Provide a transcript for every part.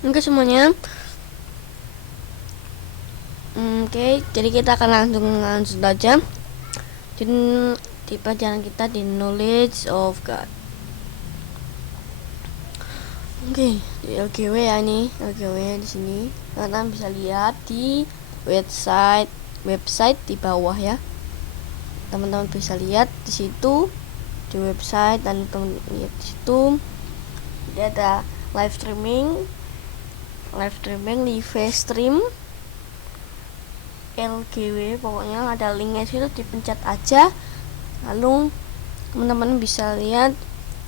Oke semuanya. Oke, jadi kita akan langsung aja di pelajaran kita di knowledge of God. Oke, di LGW ya, ini LGW di sini. Kalian bisa lihat di website di bawah ya. Teman-teman bisa lihat di situ di website, dan teman lihat di situ dia ada live streaming, live stream LGW, pokoknya ada linknya situ, dipencet aja, lalu teman-teman bisa lihat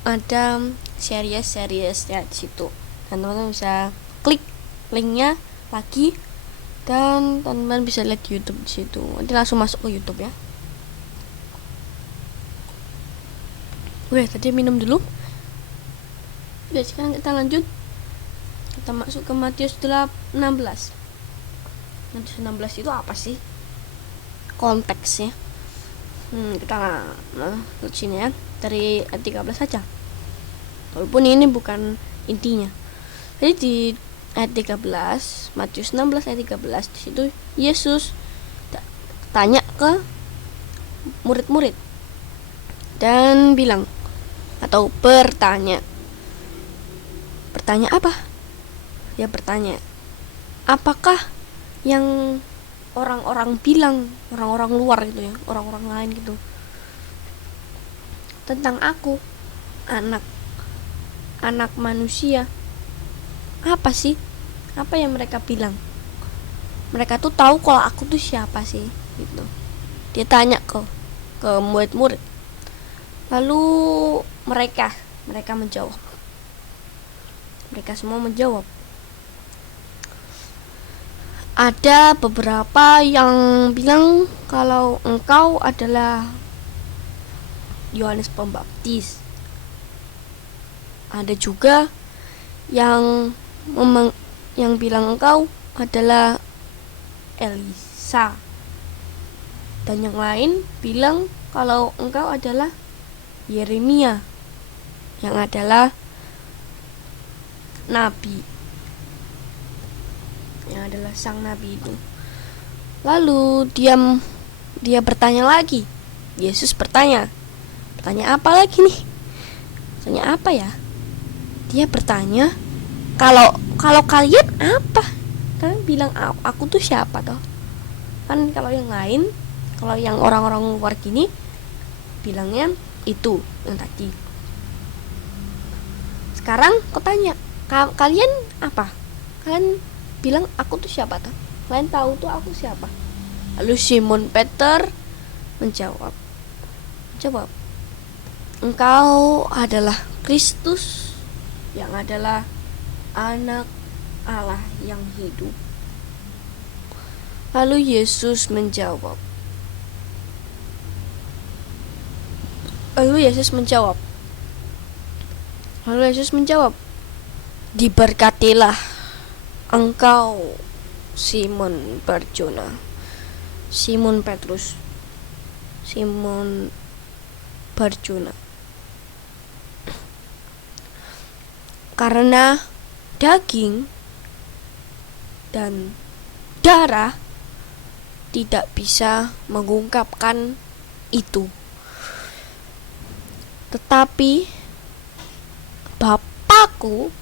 ada series-seriesnya di situ, dan teman-teman bisa klik linknya lagi, dan teman-teman bisa lihat YouTube di situ. Nanti langsung masuk ke YouTube ya. Oke, tadi minum dulu. Oke, sekarang kita lanjut. Kita masuk ke Matius 16. Matius 16 itu apa sih konteksnya? Kita lihat sini ya, dari ayat 13 saja. Walaupun ini bukan intinya. Jadi di ayat 13, Matius 16 ayat 13, di situ Yesus tanya ke murid-murid dan bilang, atau bertanya apa? Dia bertanya, apakah yang orang-orang bilang, orang-orang luar gitu ya, orang-orang lain gitu, tentang aku, anak manusia? Apa sih? Apa yang mereka bilang? Mereka tuh tahu kalau aku tuh siapa sih gitu. Dia tanya ke murid-murid. Lalu mereka menjawab. Mereka semua menjawab. Ada beberapa yang bilang kalau engkau adalah Yohanes Pembaptis. Ada juga yang bilang engkau adalah Elisa. Dan yang lain bilang kalau engkau adalah Yeremia, yang adalah nabi, yang adalah sang nabi itu. Lalu dia bertanya lagi. Yesus bertanya apa lagi nih? Tanya apa ya? Dia bertanya, kalau kalian apa? Kalian bilang aku tuh siapa toh? Kan kalau yang lain, kalau yang orang-orang luar gini bilangnya itu yang tadi. Sekarang kau tanya, kalian apa? Kalian bilang aku tuh siapa toh? Kalian tahu tuh aku siapa? Lalu Simon Peter menjawab, engkau adalah Kristus, yang adalah anak Allah yang hidup. Lalu Yesus menjawab, diberkatilah engkau Simon Barjona, Simon Petrus, Simon Barjona, karena daging dan darah tidak bisa mengungkapkan itu, tetapi Bapakku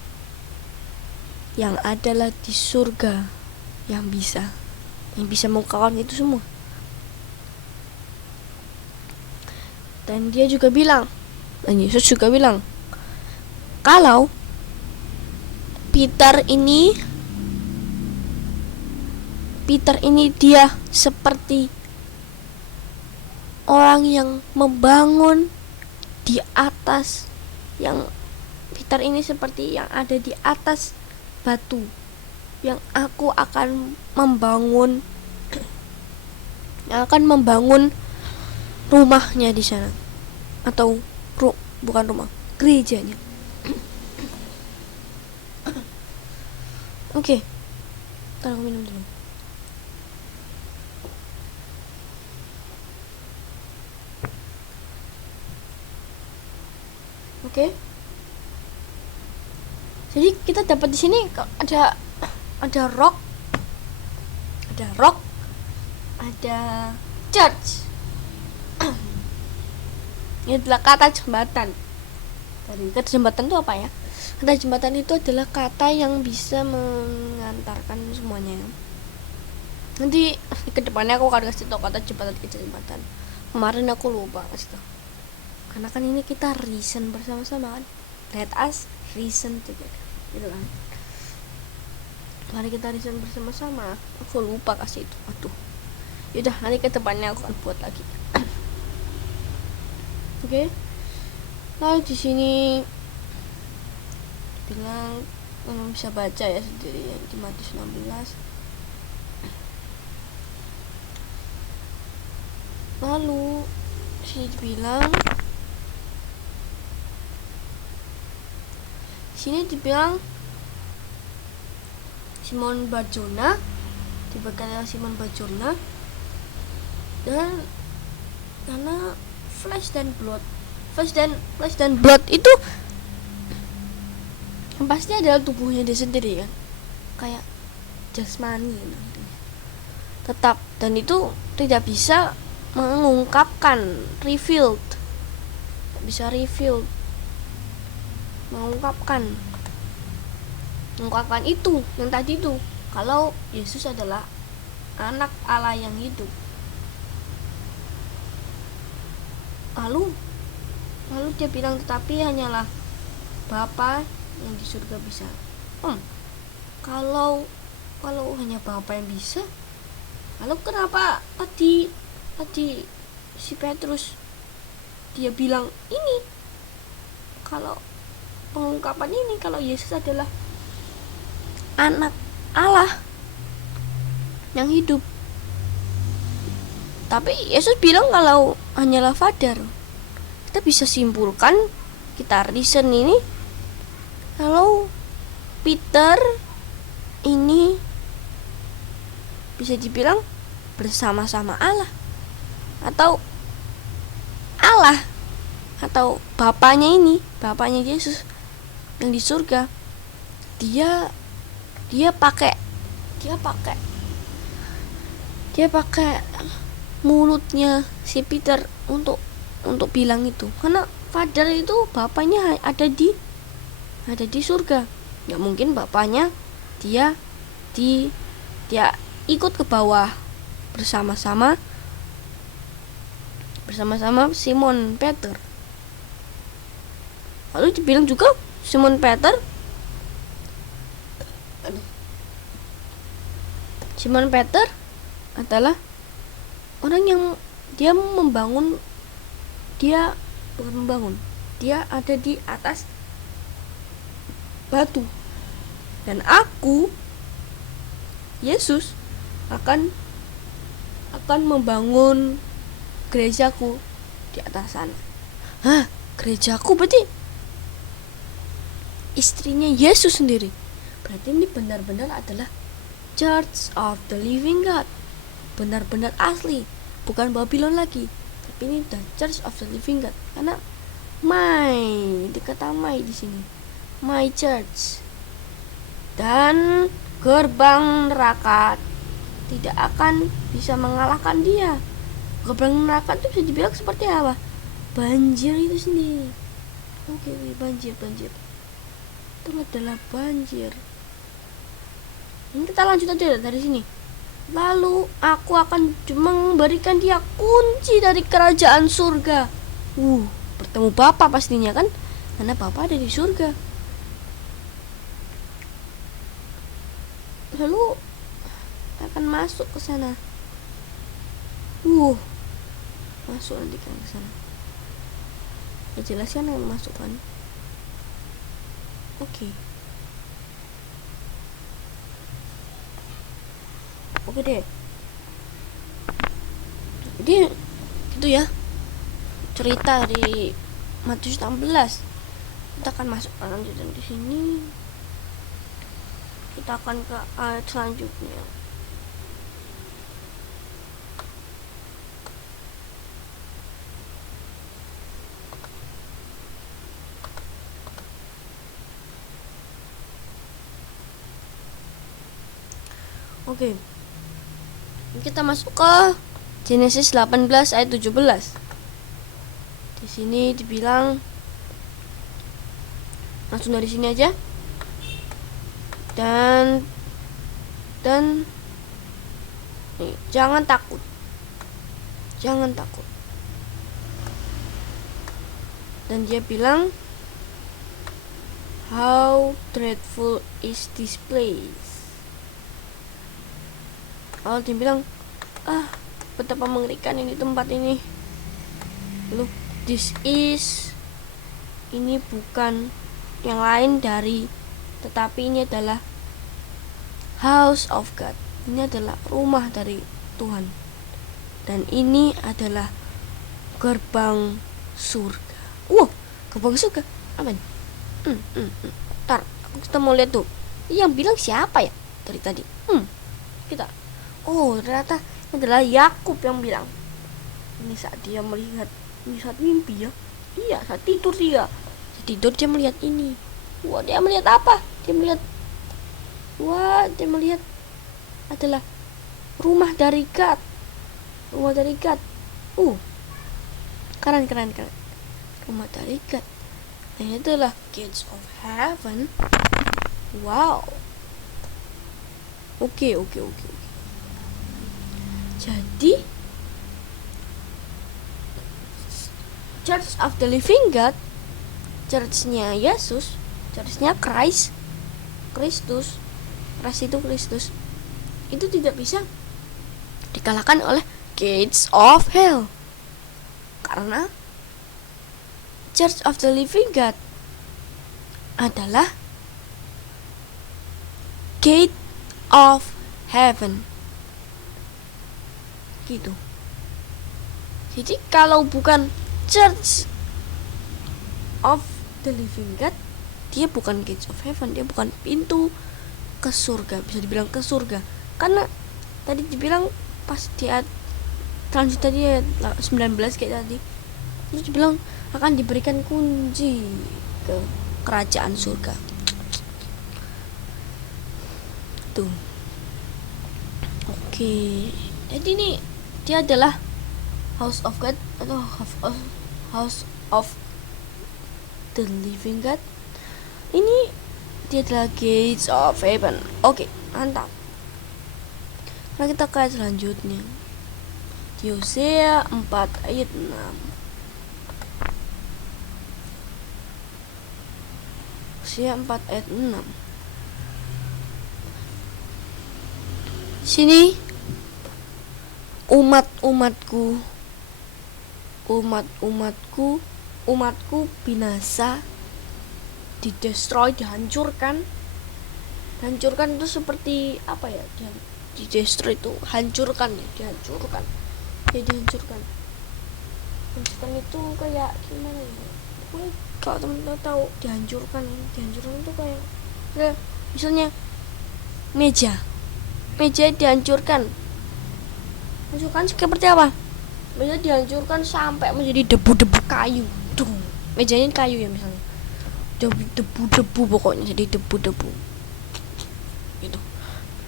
yang adalah di surga yang bisa mengungkapkan itu semua. Dan Yesus juga bilang, kalau Peter ini dia seperti orang yang membangun di atas, yang Peter ini seperti yang ada di atas batu, yang aku akan membangun rumahnya di sana, atau bukan rumah, gerejanya. Oke, kita minum dulu. Oke. Jadi kita dapat di sini ada rock, ada church. Ini adalah kata jembatan. Dari kata jembatan itu apa ya? Kata jembatan itu adalah kata yang bisa mengantarkan semuanya. Nanti ke depannya aku akan kasih tau kata jembatan. Kemarin aku lupa kasih tau. Karena kan ini kita reason bersama-sama kan. Let us reason together. Gitu kan. Mari kita reason bersama-sama. Aku lupa kasih itu. Aduh. Yaudah, nanti ke depannya aku akan buat lagi. Oke. Lalu di sini bilang kalian bisa baca ya sendiri ya, di Matius 16. Lalu sini dibilang Simon Barjona, diberikan Simon Barjona, dan karena flesh dan blood itu yang pasti adalah tubuhnya dia sendiri kan, kayak jasmani gitu. Tetap, dan itu tidak bisa mengungkapkan mengungkapkan itu yang tadi itu, kalau Yesus adalah anak Allah yang hidup. Lalu dia bilang, tetapi hanyalah Bapa yang di surga bisa. Kalau hanya Bapa yang bisa, lalu kenapa tadi si Petrus dia bilang ini, kalau pengungkapan ini kalau Yesus adalah anak Allah yang hidup. Tapi Yesus bilang kalau hanyalah Father. Kita bisa simpulkan, kita reason ini, kalau Peter ini bisa dibilang bersama-sama Allah, atau bapaknya Yesus yang di surga. Dia pakai mulutnya si Peter untuk bilang itu, karena Father itu bapaknya ada di surga. Nggak mungkin bapaknya dia ikut ke bawah bersama-sama Simon Peter. Lalu dibilang juga Simon Peter adalah orang yang dia ada di atas batu, dan aku, Yesus, akan membangun gerejaku di atas sana. Gerejaku berarti istrinya Yesus sendiri. Berarti ini benar-benar adalah Church of the Living God, benar-benar asli, bukan Babylon lagi, tapi ini the Church of the Living God. Karena kata my di sini, my church, dan gerbang neraka tidak akan bisa mengalahkan dia. Gerbang neraka itu bisa dibilang seperti apa? Banjir itu sendiri. Oke, banjir. Itu adalah banjir. Ini kita lanjut aja dari sini. Lalu aku akan memberikan dia kunci dari kerajaan surga. Bertemu Bapa pastinya kan, karena Bapa ada di surga. Lalu akan masuk ke sana. Masuk nanti kan ke sana. Ya jelas kan yang masuk kan. Oke deh. Jadi itu ya cerita di Matius 16. Kita akan masuk ke lanjutan di sini. Kita akan ke ayat selanjutnya. Oke. Kita masuk ke Genesis 18 ayat 17. Di sini dibilang, langsung dari sini aja. Dan nih, jangan takut. Jangan takut. Dan dia bilang, how dreadful is this place. Lalu dia bilang, betapa mengerikan ini tempat ini. Look, ini bukan yang lain dari, tetapi ini adalah house of God. Ini adalah rumah dari Tuhan. Dan ini adalah gerbang surga. Gerbang surga. Apa nih? Ntar, kita mau lihat tuh. Yang bilang siapa ya dari tadi? Kita. Ternyata ini adalah Yakub yang bilang. Ini saat dia melihat, ini saat mimpi ya. Iya, saat tidur dia. Saat tidur dia melihat ini. Dia melihat apa? Dia melihat adalah rumah dari God. Rumah dari God. Keren. Rumah dari God. Ini adalah gates of heaven. Wow. Oke. Jadi Church of the Living God, church-nya Yesus, church-nya Kristus, itu tidak bisa dikalahkan oleh gates of hell. Karena Church of the Living God adalah gate of heaven. Gitu. Jadi kalau bukan Church of the Living God, dia bukan gates of heaven, dia bukan pintu ke surga, bisa dibilang ke surga. Karena tadi dibilang pas di lanjut tadi ayat 19 kayak tadi, terus dibilang akan diberikan kunci ke kerajaan surga. Tuh. Oke. Jadi ini dia adalah house of God atau house of the Living God. Ini dia adalah gates of heaven. Oke, mantap. Nah, kita ke selanjutnya. Di Hosea 4 ayat 6. Hosea 4 ayat 6. Sini umatku binasa, didestroy, dihancurkan itu seperti apa ya? Didestroy itu hancurkan ya, dihancurkan itu kayak gimana ya? Kalau teman-teman tahu dihancurkan itu kayak misalnya meja dihancurkan seperti apa? Meja dihancurkan sampai menjadi debu-debu kayu. Mejanya kayu ya misalnya. Debu-debu pokoknya, jadi debu-debu. Gitu.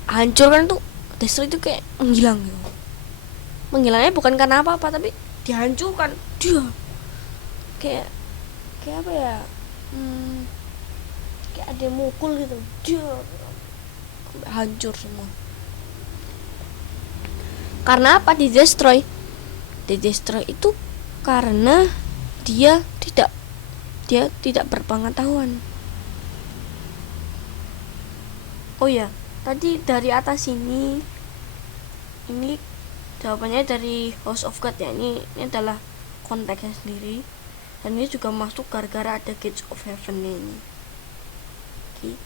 Hancurkan tuh, destroy itu kayak menghilang gitu. Menghilangnya bukan karena apa-apa, tapi dihancurkan. Dia kayak apa ya? Kayak ada yang mukul gitu. Dia hancur semua. Karena apa di-destroy itu karena dia tidak berpengetahuan. Oh ya, tadi dari atas ini jawabannya dari House of God ya. Ini adalah konteksnya sendiri, dan ini juga masuk gara-gara ada gates of heaven ini.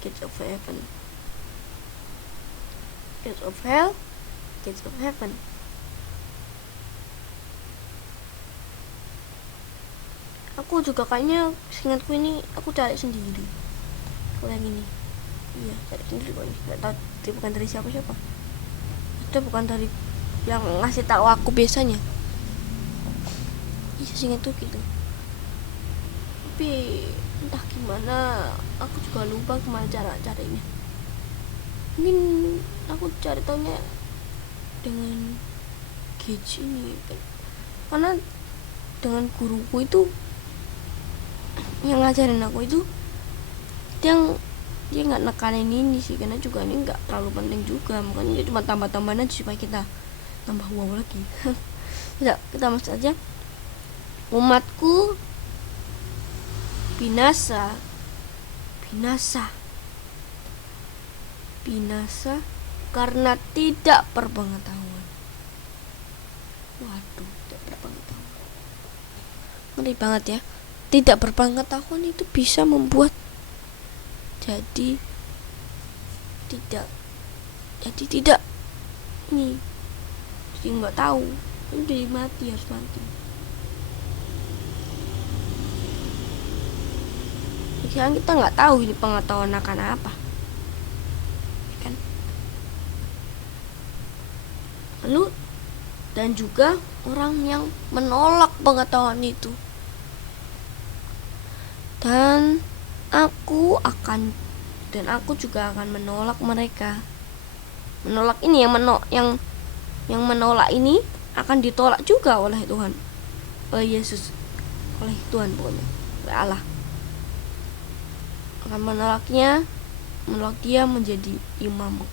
Gates of heaven, gates of hell, gates of heaven. Aku juga kayaknya seingatku ini aku cari sendiri. Kalau yang ini, iya cari sendiri kok ini. Nggak tahu, itu bukan dari siapa-siapa. Itu bukan dari yang ngasih tahu aku biasanya. Iya seingatku gitu. Tapi entah gimana, aku juga lupa kemana cara carinya. Mungkin aku cari taunya dengan Gage ini kan. Karena dengan guruku itu yang ngajarin aku itu dia nggak nekanin ini sih, karena juga ini nggak terlalu penting juga, makanya dia cuma tambah-tambahan aja supaya kita tambah wow lagi. Tidak, kita masuk aja. Umatku binasa karena tidak berpengetahuan. Waduh, tidak berpengetahuan, ngeri banget ya. Tidak berpengetahuan itu bisa membuat jadi tidak ini, jadi nggak tahu, jadi harus mati. Sekarang kita nggak tahu ini pengetahuan akan apa kan. Lalu dan juga orang yang menolak pengetahuan itu, dan aku juga akan menolak mereka. Menolak ini yang menolak ini akan ditolak juga oleh Tuhan, oleh Yesus, oleh Tuhan pokoknya, oleh Allah. Akan menolak dia menjadi imamku.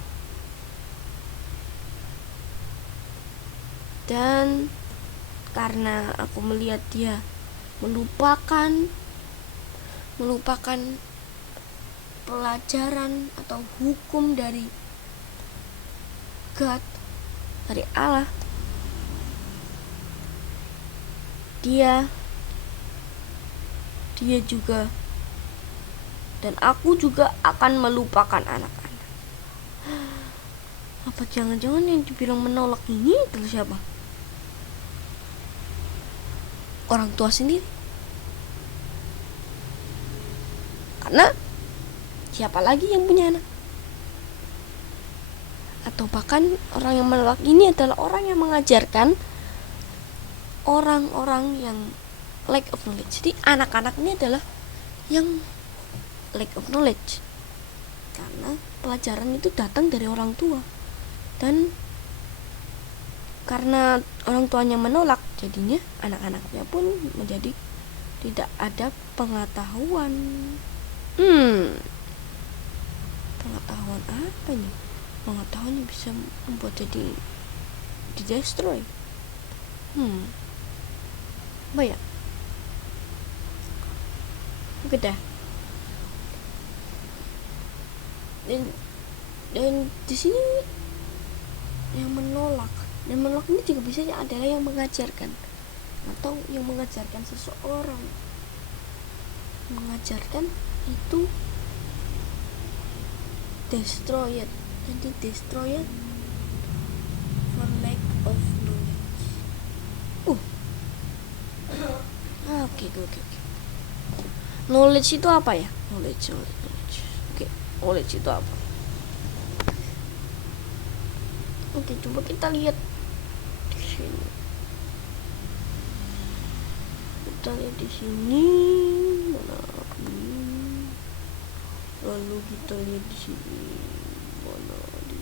Dan karena aku melihat dia melupakan pelajaran atau hukum dari God, dari Allah, dia juga dan aku juga akan melupakan anak-anak. Apa jangan-jangan yang dibilang menolak ini adalah siapa? Orang tua sendiri. Karena siapa lagi yang punya anak? Atau bahkan orang yang menolak ini adalah orang yang mengajarkan orang-orang yang lack of knowledge. Jadi anak-anak ini adalah yang lack of knowledge, karena pelajaran itu datang dari orang tua, dan karena orang tuanya menolak, jadinya anak-anaknya pun menjadi tidak ada pengetahuan. Pengetahuan apa nih? Pengetahuan yang bisa membuat jadi di-destroy. Apa ya? Oke dah. Dan di sini yang menolak ini juga bisa adalah yang mengajarkan, atau yang mengajarkan seseorang. Mengajarkan itu destroyed, jadi destroyed for lack of knowledge. Oke. Knowledge itu apa ya? Knowledge. Oke, knowledge itu apa? Oke, coba kita lihat di sini. Mana ini? Lalu kita lihat di sini. Mana dia?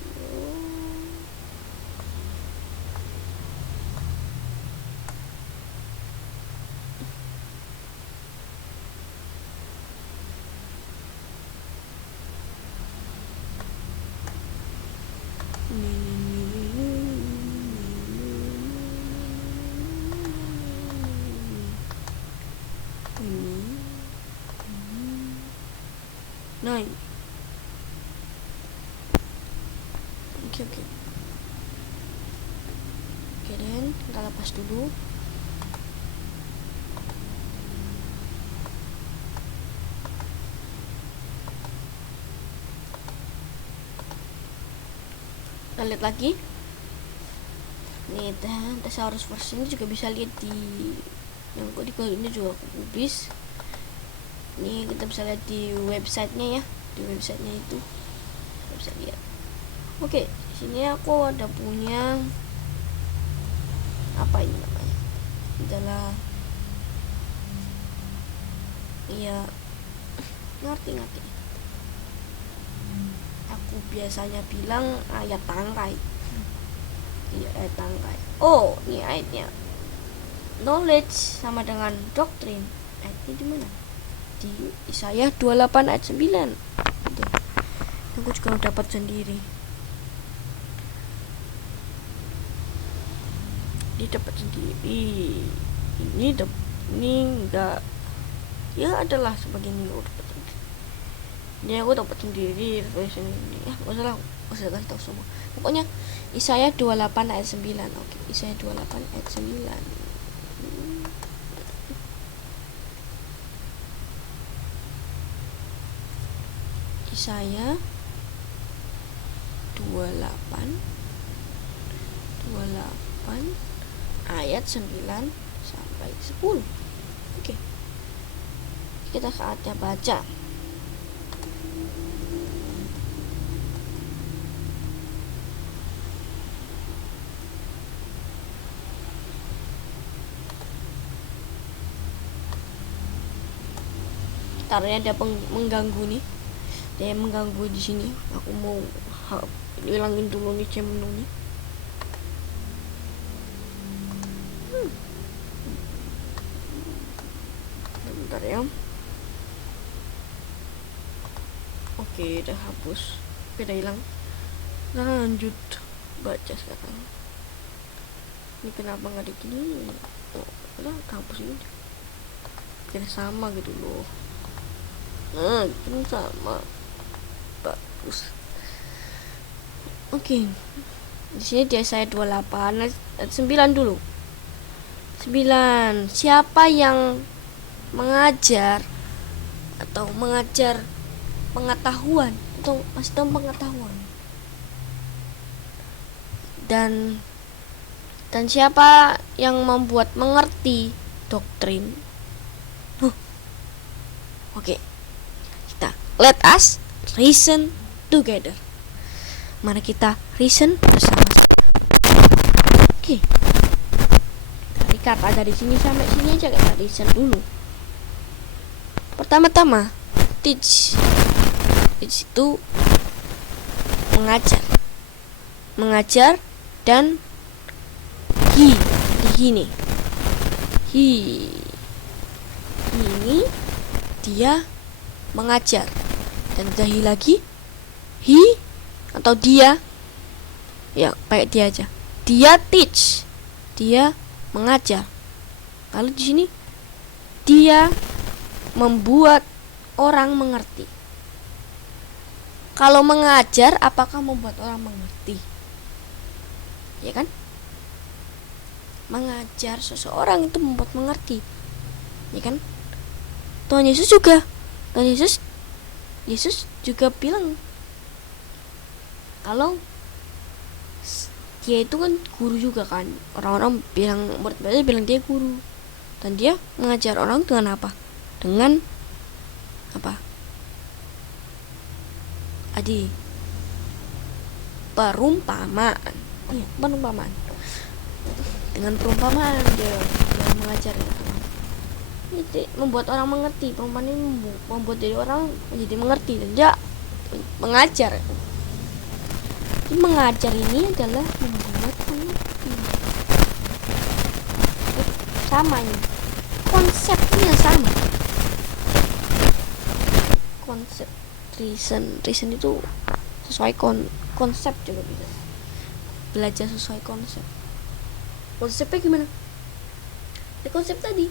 Nah, oke, dan kita lepas dulu. Kita lihat lagi. Nih, Thesaurus versi ini juga bisa lihat di yang di ini juga aku publis. Ini kita bisa lihat di websitenya ya, di websitenya itu kita bisa lihat. Oke, di sini aku ada punya apa ini namanya? Adalah ngerti. Aku biasanya bilang ayat tangkai. Iya, ayat tangkai. Oh, ini ayatnya. Knowledge sama dengan doktrin. Ayatnya di mana? Di Yesaya 28 ayat 9. Oke. Aku juga dapat sendiri. Dia dapat sendiri. Ini enggak, ya adalah sebagainya aku dapat sendiri. Ini aku dapat sendiri tulisan ini. Ya, enggak usah kasih tahu semua. Pokoknya Yesaya 28 ayat 9. Oke, Yesaya 28 ayat 9. Yesaya 28 ayat 9 sampai 10. Oke. Kita saatnya baca. Taranya ada mengganggu nih. Dia mengganggu di sini. Aku mau hilangin dulu nih menunya. Bentar ya. Oke, udah hapus. Oke, udah hilang. Nah, lanjut baca sekarang. Ini kenapa nggak ada gini? Oh, udah hapus ini. Kira sama gitu loh. Nah, kan sama. Bagus. Oke. Di sini dia saya 28 ayat 9 dulu. 9. Siapa yang mengajar atau mengajar pengetahuan atau masih tahu pengetahuan, dan siapa yang membuat mengerti doktrin. Oke. Let us reason together. Mari kita reason bersama-sama. Oke. Dari kata dari sini sampai sini aja kita reason dulu. Pertama-tama, teach. Teach itu mengajar dan ini dia mengajar, dan dahi lagi atau dia, ya pakai dia aja. Dia teach, dia mengajar. Lalu di sini dia membuat orang mengerti. Kalau mengajar, apakah membuat orang mengerti? Ya kan? Mengajar seseorang itu membuat mengerti. Ya kan? Tuhan Yesus juga. Yesus juga bilang kalau dia itu kan guru juga kan. Orang-orang murid-muridnya bilang dia guru, dan dia mengajar orang dengan apa? Dengan apa? Perumpamaan. Iya, perumpamaan. Dengan perumpamaan dia mengajar. Jadi membuat orang mengerti. Perumpamaan ini membuat jadi orang menjadi mengerti, dan dia mengajar. Jadi mengajar ini adalah membuat mengerti. Sama ini. Konsepnya sama. Konsep reason itu sesuai konsep juga bisa. Belajar sesuai konsep. Konsepnya gimana? Konsep tadi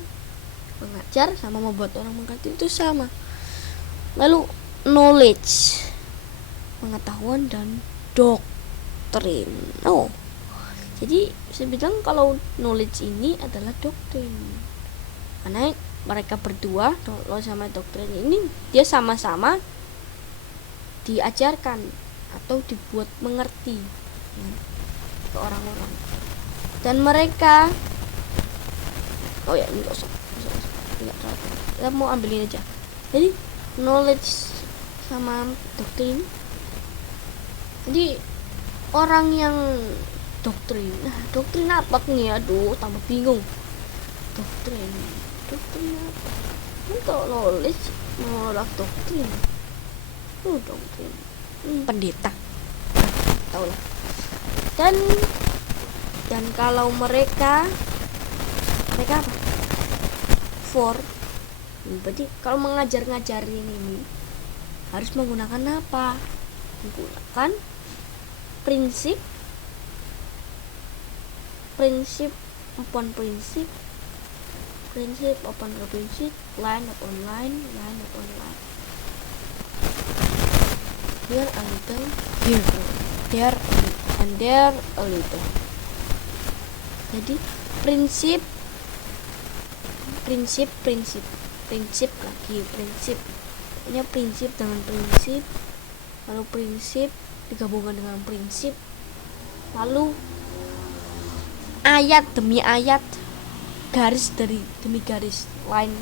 mengajar sama membuat orang mengerti itu sama. Lalu knowledge, pengetahuan, dan doktrin. Jadi saya bilang kalau knowledge ini adalah doktrin, karena mereka berdua, knowledge sama doktrin ini, dia sama-sama diajarkan atau dibuat mengerti ke orang-orang, dan mereka ini nggak usah. Kita mau ambilin aja. Jadi knowledge sama doktrin. Jadi orang yang doktrin. Nah, doktrin apa nih? Aduh, tambah bingung. Doktrin apa? Ini kalau knowledge menolak doktrin. Doktrin. pendeta, tahu lah. Dan kalau mereka apa? Berarti kalau ngajarin ini harus menggunakan apa? Menggunakan prinsip upon prinsip, line upon line. Here a little, there and there a little. Jadi prinsip punya prinsip dengan prinsip, lalu prinsip digabungkan dengan prinsip, lalu ayat demi ayat, garis demi garis, line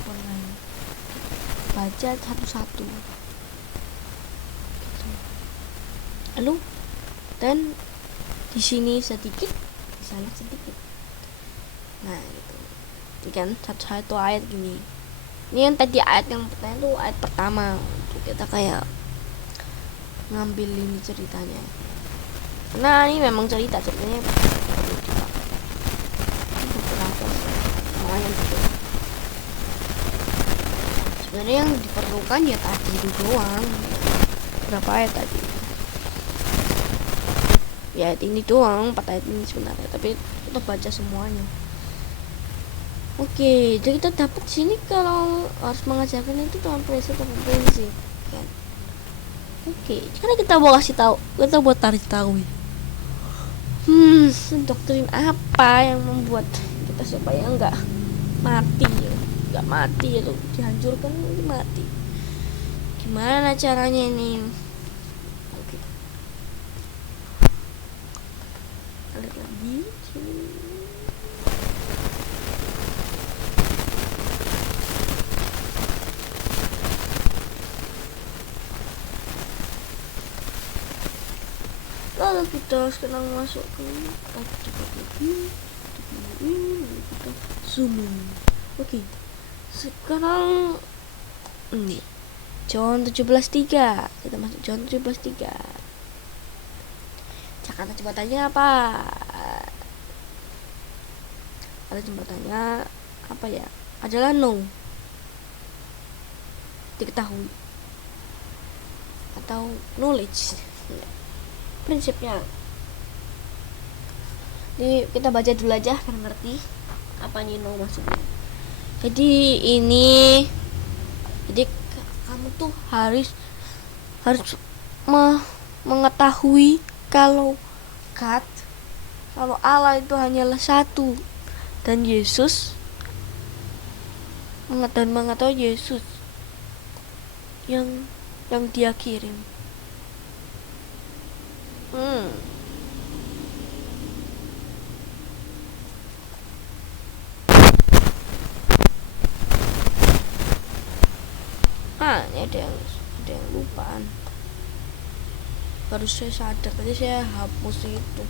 upon line, baca satu-satu gitu. Lalu dan di sini sedikit, di sana sedikit. Nah gitu. Ini kan satu ayat gini. Ini yang tadi ayat yang pertama tuh ayat pertama. Kita kayak ngambil ini ceritanya. Nah ini memang ceritanya beberapa semuanya gitu. Sebenarnya yang diperlukan ya tadi itu doang. Berapa ayat tadi? Ya ayat ini doang, 4 ayat ini sebenarnya. Tapi kita baca semuanya. Oke, jadi kita dapat sini kalau harus mengajarkan itu dengan prinsip kan. Oke, sekarang kita mau kasih tahu, kita buat tarik tahu ya. Doktrin apa yang membuat kita supaya nggak mati ya, dihancurkan mati. Gimana caranya ini? Oke, balik lagi sini. Lalu kita sekarang masuk ke cepat lagi, kita zoom in. Oke, sekarang ini John 17:3, kita masuk John 17:3. Jakarta jembatannya apa? Ada jembatannya apa ya? Adalah no, diketahui atau knowledge. Prinsipnya ini kita baca dulu aja biar ngerti apa Nino maksudnya. Jadi kamu tuh harus mengetahui kalau Allah itu hanyalah satu, dan Yesus mengetahui Yesus yang Dia kirim. Ini ada yang lupaan. Baru saya sadar, tadi saya hapus itu.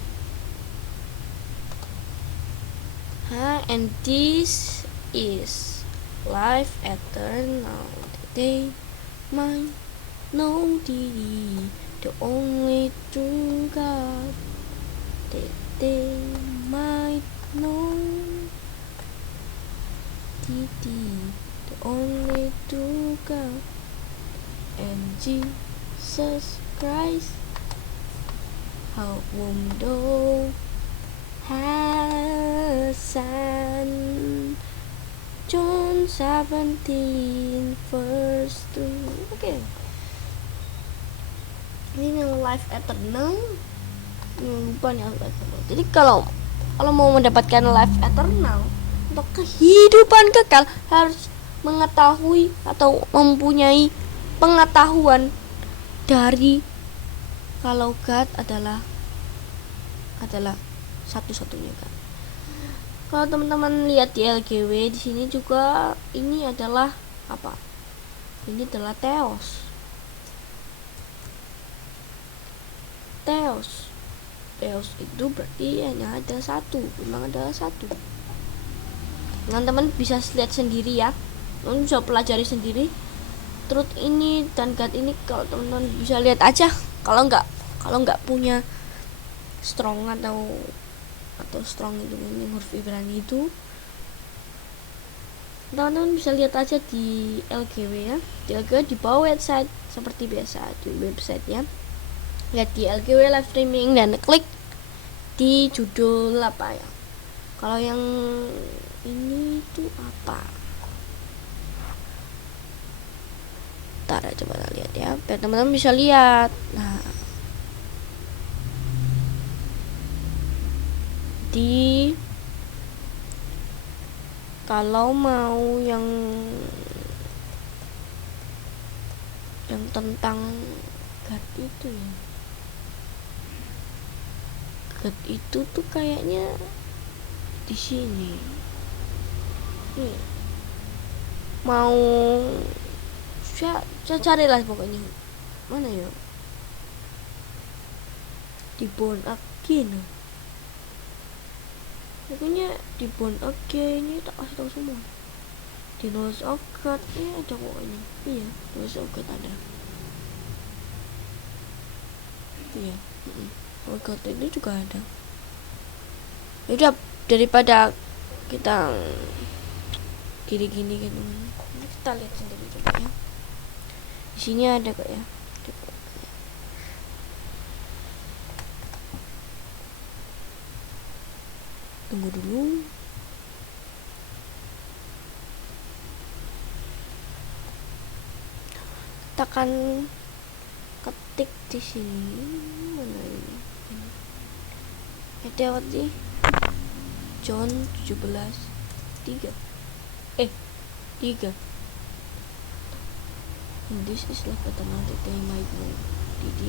And this is life eternal, they might know thee, the only true God, that they might know thee, the only true God, and Jesus Christ, whom thou hast sent. John 17 verse 3. Oke. Ini yang life eternal. Lupa nih life eternal. Jadi kalau mau mendapatkan life eternal, untuk kehidupan kekal, harus mengetahui atau mempunyai pengetahuan dari kalau God adalah satu-satunya kan. Kalau teman-teman lihat di LGW di sini juga, ini adalah apa? Ini adalah Theos. Theos itu berarti hanya ada satu, memang adalah satu. Teman-teman bisa lihat sendiri ya, teman bisa pelajari sendiri. truth ini dan God ini kalau teman-teman bisa lihat aja. Kalau nggak punya strong atau strong itu ini huruf Ibrani itu, teman-teman bisa lihat aja di LGW ya. Di LGW di bawah website seperti biasa di website ya. Lihat di LGW live streaming dan klik di judul apa ya. Kalau yang ini tuh apa? Ntar coba lihat ya, biar teman-teman bisa lihat. Nah, di kalau mau yang tentang God itu ya, God itu tuh kayaknya di sini nih. Mau saya carilah pokoknya mana ya, di Born Again pokoknya, di Born Again ini tak kasih tahu semua. Di Knowledge of God ini ada pokoknya. Iya, Knowledge of God ada. Iya, oh God ini juga ada. Yaudah, daripada kita gini-gini gitu, kita lihat sendiri coba ya. Di sini ada kok ya. Tunggu dulu. Kita akan ketik di sini. Mana ini? Ada apa sih? John 17:3. 3. And this is like eternal that they might know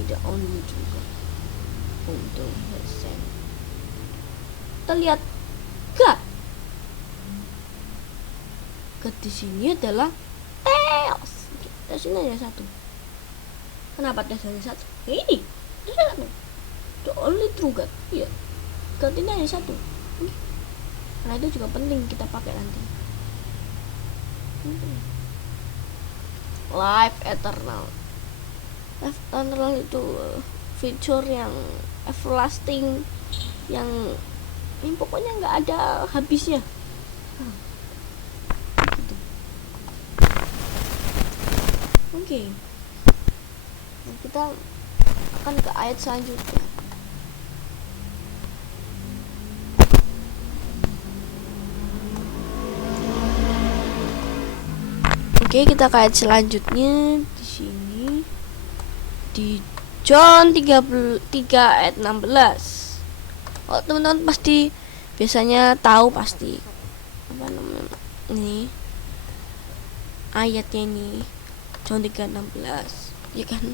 the only true God, whom He has sent. Kita lihat God di sini adalah Theos. Theos ini hanya satu. Kenapa Theos hanya satu? Ini the only true God. Iya, God ini hanya satu. Karena itu juga penting kita pakai nanti. Life eternal. Life eternal itu fitur yang everlasting, yang ini pokoknya nggak ada habisnya. Gitu. Oke. Nah, kita akan ke ayat selanjutnya. Oke, kita ke ayat selanjutnya di sini di John 33 ayat 16. Oh, teman-teman pasti biasanya tahu pasti apa namanya ini ayatnya ini, John 3:16 ya kan,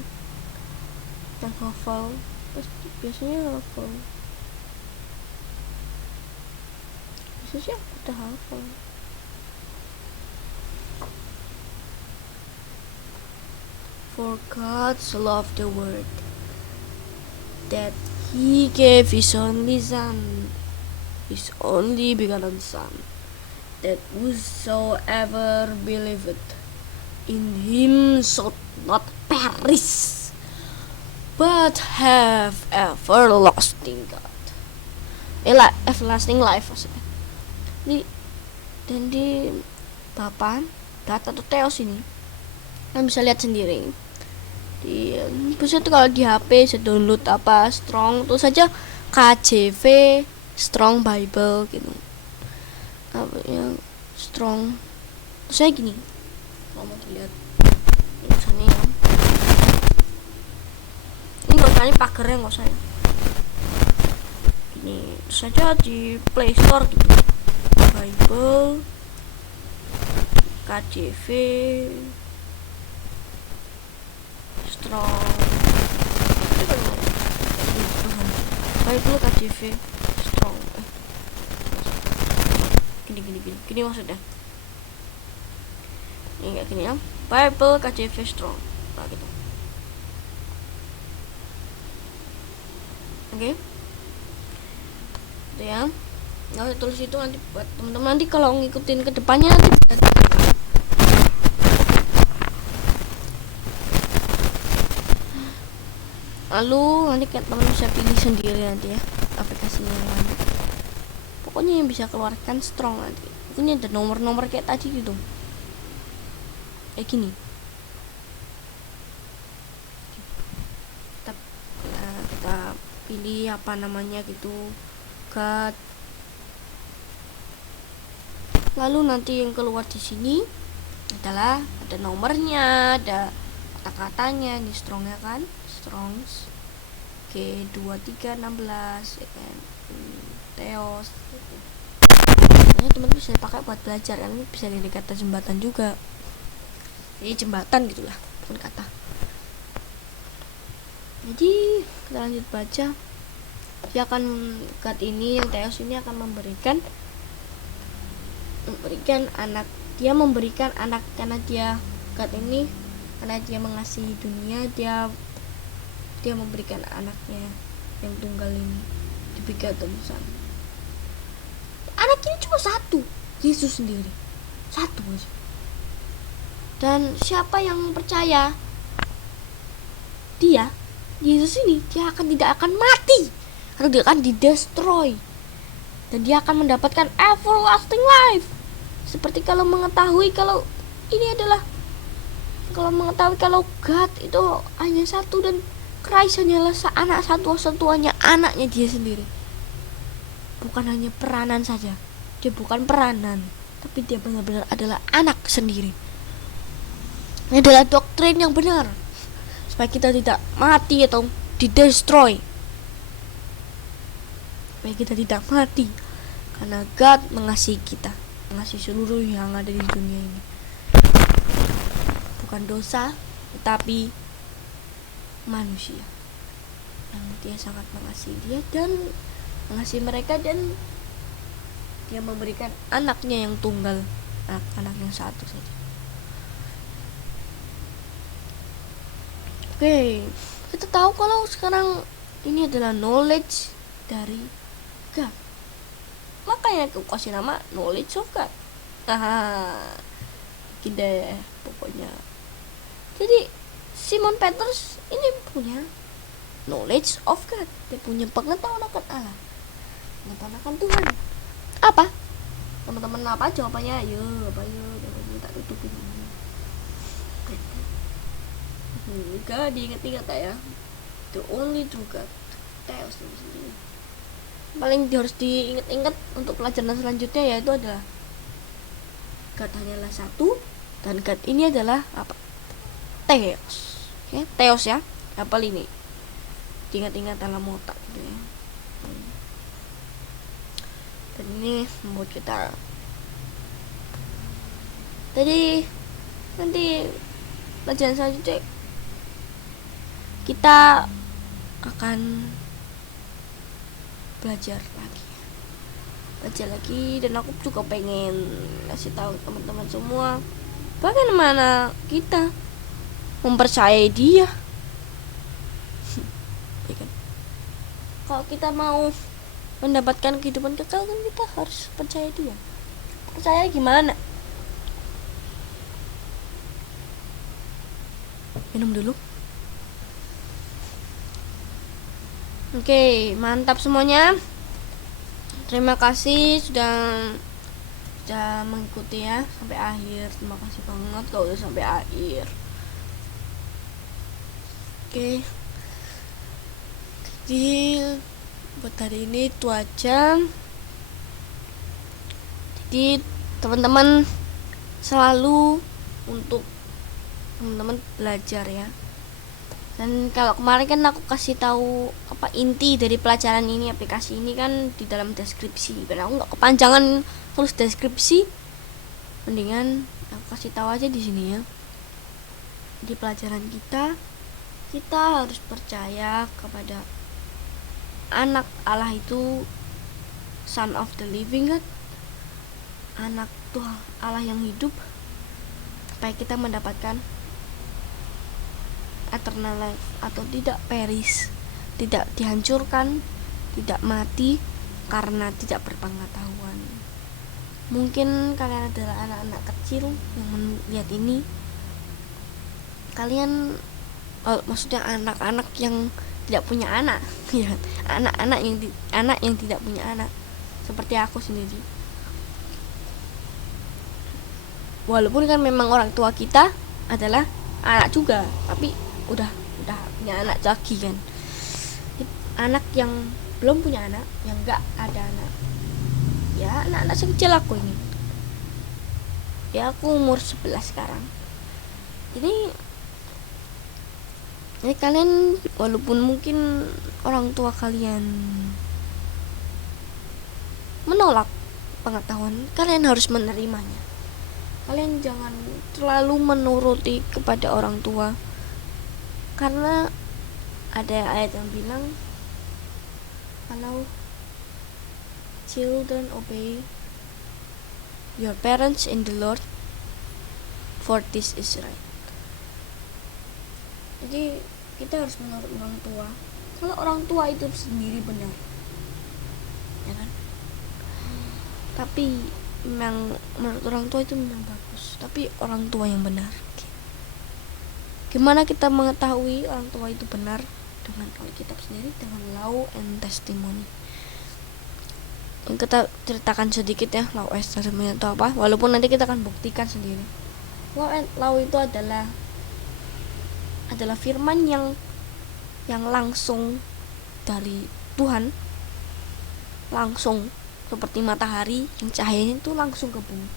yang hafal pasti biasanya hafal, biasanya udah hafal. For God so loved the world that He gave His only Son, His only begotten Son, that whosoever believeth in Him should not perish, but have everlasting God. Everlasting life maksudnya. Dan di papan data atau Theos ini kalian bisa lihat sendiri. Bisa tuh kalau di HP bisa download apa Strong, terus saja KJV Strong Bible gitu, apa yang Strong. Terus saya gini, kalau mau dilihat tulisannya ya, ini nggak usah, ini pagernya nggak usah ya. Ini terus saja di Play Store gitu, Bible KJV Strong, Bible KJV Strong. Gini maksudnya. Ini kayak gini ya, Bible KJV Strong. Nah gitu. Oke. Itu ya. Nah, tulis itu nanti buat teman-teman nanti kalau ngikutin ke depannya nanti Lalu nanti teman bisa pilih sendiri nanti ya aplikasinya yang mana. Pokoknya yang bisa keluarkan strong nanti. Ini ada nomor-nomor kayak tadi gitu. Kayak gini. Kita pilih apa namanya gitu. God. Lalu nanti yang keluar di sini adalah ada nomornya, ada kata-katanya, ini strongnya kan, strongs. Oke, 2316 ya kan. Theos gitu. Ini teman-teman bisa dipakai buat belajar kan, ini bisa jadi kata jembatan juga. Jadi jembatan gitulah, bukan kata. Jadi kita lanjut baca. Dia akan God ini yang Theos ini akan memberikan anak. Dia memberikan anak karena dia God ini, karena dia mengasihi dunia, dia memberikan anaknya yang tunggal ini, the begotten son. Anak ini cuma satu, Yesus sendiri, satu aja. Dan siapa yang percaya dia, Yesus ini, dia tidak akan mati, karena dia akan di-destroy, dan dia akan mendapatkan everlasting life. Seperti kalau mengetahui kalau God itu hanya satu dan Christ hanyalah anak satu-satunya anaknya dia sendiri. Bukan hanya peranan saja. Dia bukan peranan, tapi dia benar-benar adalah anak sendiri. Ini adalah doktrin yang benar. Supaya kita tidak mati atau di-destroy. Supaya kita tidak mati. Karena God mengasihi kita, mengasihi seluruh yang ada di dunia ini. Bukan dosa, tetapi manusia yang dia sangat mengasihi dia dan mengasihi mereka, dan dia memberikan anaknya yang tunggal, anak yang satu saja. Oke, kita tahu kalau sekarang ini adalah knowledge dari God. Makanya aku kasih nama knowledge of God. Gede pokoknya. Jadi Simon Petrus ini punya knowledge of God. Dia punya pengetahuan akan Allah, pengetahuan akan Tuhan. Apa? Teman-teman apa jawabannya? Ayo, jawabannya tak tutupin. Enggak diingat-ingat ya. The only true God. Theos sendiri. Paling harus diingat-ingat untuk pelajaran selanjutnya, yaitu adalah God hanyalah satu, dan God ini adalah apa? Theos. Oke, Theos ya. Apa ini? Diingat-ingat dalam otak gitu ya. Dan ini membuat kita. Jadi nanti pelajaran selanjutnya kita akan belajar lagi, dan aku juga pengen kasih tahu teman-teman semua bagaimana kita mempercayai dia. Kalau kita mau mendapatkan kehidupan kekal kan kita harus percaya dia. Percaya gimana? Minum dulu. Oke, mantap semuanya. Terima kasih sudah mengikuti ya sampai akhir. Terima kasih banget kalau udah sampai akhir. Oke. Jadi buat hari ini itu aja. Jadi teman-teman selalu untuk teman-teman belajar ya. Dan kalau kemarin kan aku kasih tahu apa inti dari pelajaran ini, aplikasi ini kan di dalam deskripsi. Dan aku nggak kepanjangan terus deskripsi, mendingan aku kasih tahu aja di sini ya. Di pelajaran kita harus percaya kepada anak Allah itu Son of the Living God, anak Tuhan Allah yang hidup, supaya kita mendapatkan eternal life atau tidak perish, tidak dihancurkan, tidak mati karena tidak berpengetahuan. Mungkin kalian adalah anak-anak kecil yang melihat ini, kalian maksudnya anak-anak yang tidak punya anak. Ya, anak yang tidak punya anak, seperti aku sendiri. Walaupun kan memang orang tua kita adalah anak juga, tapi udah punya anak lagi kan. Anak yang belum punya anak, yang enggak ada anak, ya anak-anak sekecil aku ini, ya aku umur 11 sekarang. Jadi kalian, walaupun mungkin orang tua kalian menolak pengetahuan, kalian harus menerimanya. Kalian jangan terlalu menuruti kepada orang tua, karena ada ayat yang bilang kalau children obey your parents in the Lord, for this is right. Jadi kita harus menurut orang tua kalau orang tua itu sendiri benar, ya kan? Tapi memang menurut orang tua itu memang bagus, tapi orang tua yang benar. Gimana kita mengetahui orang tua itu benar? Dengan Alkitab sendiri, dengan law and testimony. Yang kita ceritakan sedikit ya, law and testimony itu apa, walaupun nanti kita akan buktikan sendiri. Law itu adalah firman yang langsung dari Tuhan, langsung seperti matahari yang cahayanya itu langsung ke bumi.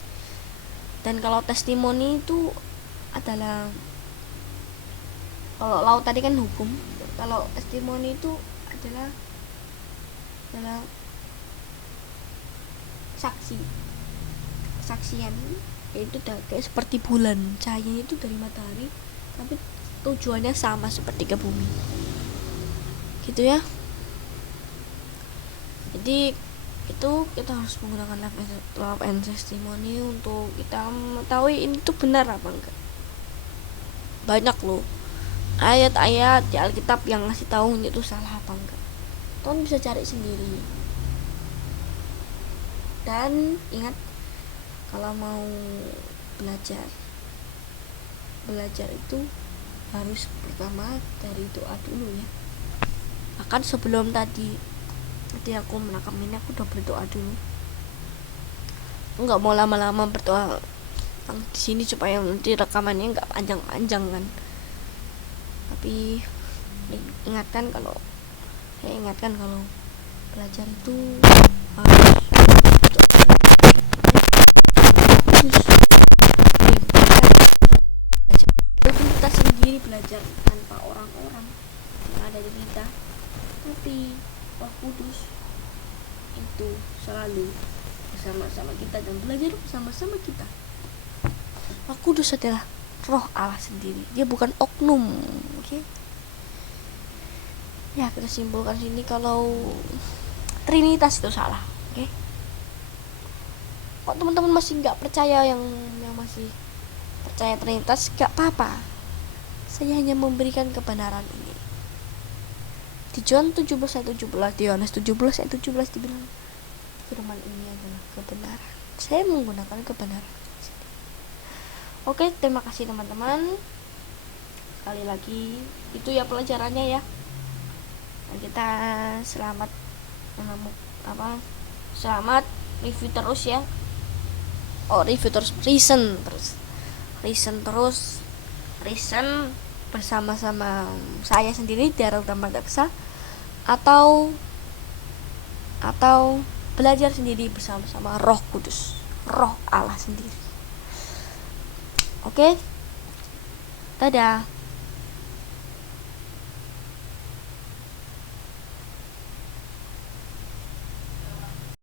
Dan kalau testimoni itu adalah, kalau law tadi kan hukum, kalau testimoni itu adalah saksian, yaitu kayak seperti bulan, cahayanya itu dari matahari tapi tujuannya sama seperti ke bumi, gitu ya. Jadi itu kita harus menggunakan love and testimony untuk kita mengetahui ini tuh benar apa enggak. Banyak loh ayat-ayat di Alkitab yang ngasih tahu itu salah apa enggak. Kalian bisa cari sendiri. Dan ingat, kalau mau belajar itu harus pertama dari doa dulu ya. Bahkan sebelum tadi aku merekam ini, aku udah berdoa dulu. Nggak mau lama-lama berdoa di sini supaya nanti rekamannya nggak panjang-panjang kan. Tapi saya ingatkan kalau belajar itu harus kita sendiri belajar tanpa orang-orang yang ada di kita, tapi Roh Kudus itu selalu bersama-sama kita dan belajar bersama-sama kita. Roh Kudus adalah Roh Allah sendiri, dia bukan oknum. Oke? Ya, kita simpulkan sini kalau Trinitas itu salah. Oke? Kok teman-teman masih nggak percaya, yang masih percaya Trinitas, nggak apa-apa. Saya hanya memberikan kebenaran ini. Di John 17:17, di Yohanes 17:17 dibilang firman ini adalah kebenaran. Saya menggunakan kebenaran. Oke, terima kasih teman-teman. Sekali lagi itu ya pelajarannya ya. Dan kita selamat review terus ya. Review terus, reason bersama-sama saya sendiri Darul Ramadaksa, atau belajar sendiri bersama-sama Roh Kudus, Roh Allah sendiri. Oke, dadah.